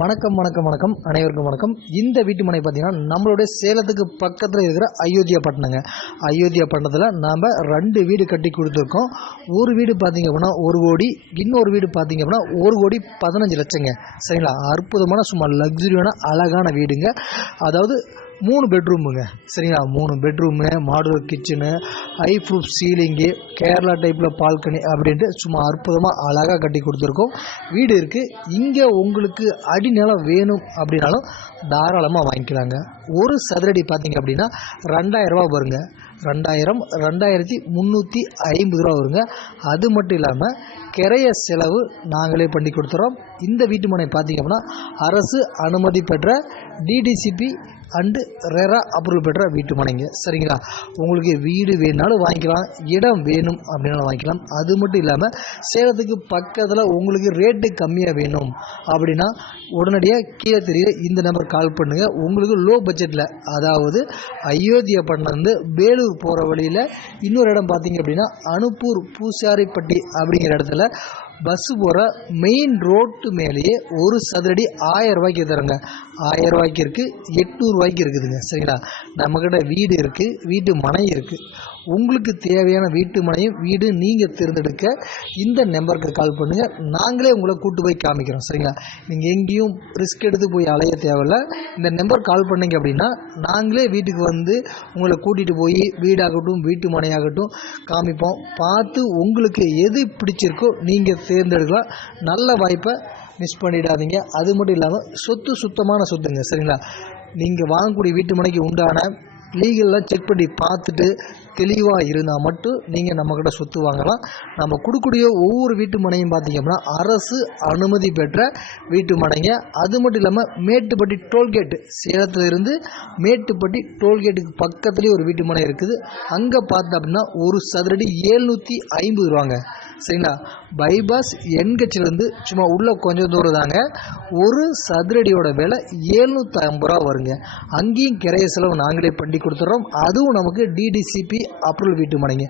வணக்கம் வணக்கம் வணக்கம் அனைவருக்கும் வணக்கம். இந்த வீட்டு மனை பார்த்தீங்கன்னா நம்மளுடைய சேலத்துக்கு பக்கத்தில் இருக்கிற அயோத்தியா பட்டணங்க. அயோத்தியா பட்டணத்தில் நாம் 2 வீடு கட்டி கொடுத்துருக்கோம். ஒரு வீடு பார்த்திங்க அப்படின்னா 1 கோடி, இன்னொரு வீடு பார்த்திங்க அப்படின்னா 1 கோடி 15 லட்சங்க. சரிங்களா? அற்புதமான சும்மா லக்ஸுரியான அழகான வீடுங்க. அதாவது 3 பெட்ரூமுங்க. சரிங்களா? 3 bedroom, modular kitchen, high proof ceiling, Kerala டைப்பில் பால்கனி அப்படின்ட்டு சும்மா அற்புதமாக அழகாக கட்டி கொடுத்துருக்கோம். வீடு இருக்குது. இங்கே உங்களுக்கு அடி நிலம் வேணும் அப்படின்னாலும் தாராளமாக வாங்கிக்கலாங்க. ஒரு சதுரடி பார்த்திங்க அப்படின்னா 2000 ரூபா வருங்க. 2350 ரூபா வருங்க. அது மட்டும் இல்லாமல் கிரைய செலவு நாங்களே பண்ணி கொடுத்துறோம். இந்த வீட்டு மனை பார்த்திங்க அப்படின்னா அரசு அனுமதி பெற்ற டிடிசிபி அண்டு ரெரா அப்ரூவல் பெற்ற வீட்டு மனைங்க. சரிங்களா? உங்களுக்கு வீடு வேணுனாலும் வாங்கிக்கலாம், இடம் வேணும் அப்படின்னாலும் வாங்கிக்கலாம். அது மட்டும் இல்லாமல் சேலத்துக்கு பக்கத்தில் உங்களுக்கு ரேட்டு கம்மியாக வேணும் அப்படின்னா உடனடியாக கீழே தெரியுற இந்த நம்பர் கால் பண்ணுங்கள். உங்களுக்கு லோ பட்ஜெட்டில், அதாவது அயோத்தியா பட்டணம்லேருந்து வேலூர் போகிற வழியில் இன்னொரு இடம் பார்த்தீங்க அப்படின்னா அனுப்பூர் பூசாரிப்பட்டி அப்படிங்கிற இடத்துல பஸ்ஸு போகிற மெயின் ரோட்டு மேலேயே ஒரு சதுரடி 1000 ரூபாய்க்கு தருங்க. 1000 ரூபாய்க்கு இருக்குது, 800 ரூபாய்க்கு இருக்குதுங்க. சரிங்களா? நம்மக்கிட்ட வீடு இருக்குது, வீட்டு மனை இருக்குது. உங்களுக்கு தேவையான வீட்டு மனையும் வீடு நீங்கள் தேர்ந்தெடுக்க இந்த நம்பருக்கு கால் பண்ணுங்கள். நாங்களே உங்களை கூட்டு போய் காமிக்கிறோம். சரிங்களா? நீங்கள் எங்கேயும் ரிஸ்க் எடுத்து போய் அலைய தேவையில்ல. இந்த நம்பர் கால் பண்ணிங்க அப்படின்னா நாங்களே வீட்டுக்கு வந்து உங்களை கூட்டிகிட்டு போய் வீடாகட்டும் வீட்டு மனையாகட்டும் காமிப்போம். பார்த்து உங்களுக்கு எது பிடிச்சிருக்கோ நீங்கள் தேர்ந்தெடுக்கலாம். நல்ல வாய்ப்பை மிஸ் பண்ணிடாதீங்க. அது மட்டும் இல்லாமல் சொத்து சுத்தமான சொத்துங்க. சரிங்களா? நீங்கள் வாங்கக்கூடிய வீட்டு மனைக்கு உண்டான லீகல்லாம் செக் பண்ணி பார்த்துட்டு தெளிவாக இருந்தால் மட்டும் நீங்கள் நம்மக்கிட்ட சொத்து வாங்கலாம். நம்ம கொடுக்கக்கூடிய ஒவ்வொரு வீட்டு மனையும் பார்த்திங்க அப்படின்னா அரசு அனுமதி பெற்ற வீட்டு மனைங்க. அது மட்டும் இல்லாமல் மேட்டுப்பட்டி டோல்கேட்டு, சேலத்தில் இருந்து மேட்டுப்பட்டி டோல்கேட்டுக்கு பக்கத்துலேயே ஒரு வீட்டு மனை இருக்குது. அங்கே பார்த்தோம் அப்படின்னா ஒரு சதுரடி 750 ரூபாங்க. சரிங்களா? பைபாஸ் என்கட்சிலேருந்து சும்மா உள்ளே கொஞ்சம் தூரம் தாங்க. ஒரு சதுரடியோட விலை 750 ரூபா வருங்க. அங்கேயும் கிரைய செலவு நாங்களே பண்ணி கொடுத்துட்றோம். அதுவும் நமக்கு டிடிசிபி அப்ரூவல் வீட்டு மனைங்க.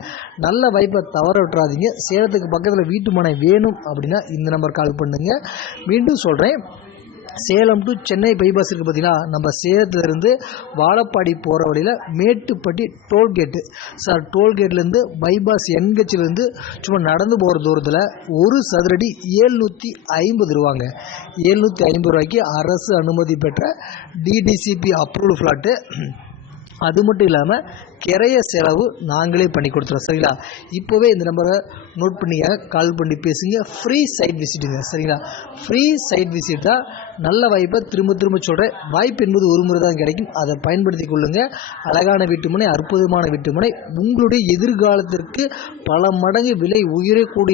நல்ல வாய்ப்பை தவற விட்டுறாதீங்க. சேலத்துக்கு பக்கத்தில் வீட்டு மனை வேணும் அப்படின்னா இந்த நம்பர் கால் பண்ணுங்கள். மீண்டும் சொல்கிறேன், சேலம் டு சென்னை பைபாஸ் இருக்குது பார்த்தீங்கன்னா, நம்ம சேலத்துலேருந்து வாழப்பாடி போகிற வழியில் மேட்டுப்பட்டி டோல்கேட்டு சார், டோல்கேட்லேருந்து பைபாஸ் என்கட்சிலேருந்து சும்மா நடந்து போகிற தூரத்தில் ஒரு சதுரடி 750 ரூபாங்க. 750 ரூபாய்க்கு அரசு அனுமதி பெற்ற டிடிசிபி அப்ரூவல் ஃப்ளாட்டு. அது மட்டும் இல்லாமல் கிரைய செலவு நாங்களே பண்ணி கொடுத்துறோம். சரிங்களா? இப்போவே இந்த நம்பரை நோட் பண்ணிங்க, கால் பண்ணி பேசுங்க. ஃப்ரீ சைட் விசிட்டுங்க. சரிங்களா? ஃப்ரீ சைட் விசிட்டாக நல்ல வாய்ப்பை திரும்ப சொல்கிறேன். வாய்ப்பு என்பது ஒரு முறை தான் கிடைக்கும். அதை பயன்படுத்தி கொள்ளுங்கள். அழகான வீட்டுமனை, அற்புதமான வீட்டுமனை, உங்களுடைய எதிர்காலத்திற்கு பல மடங்கு விலை உயரக்கூடிய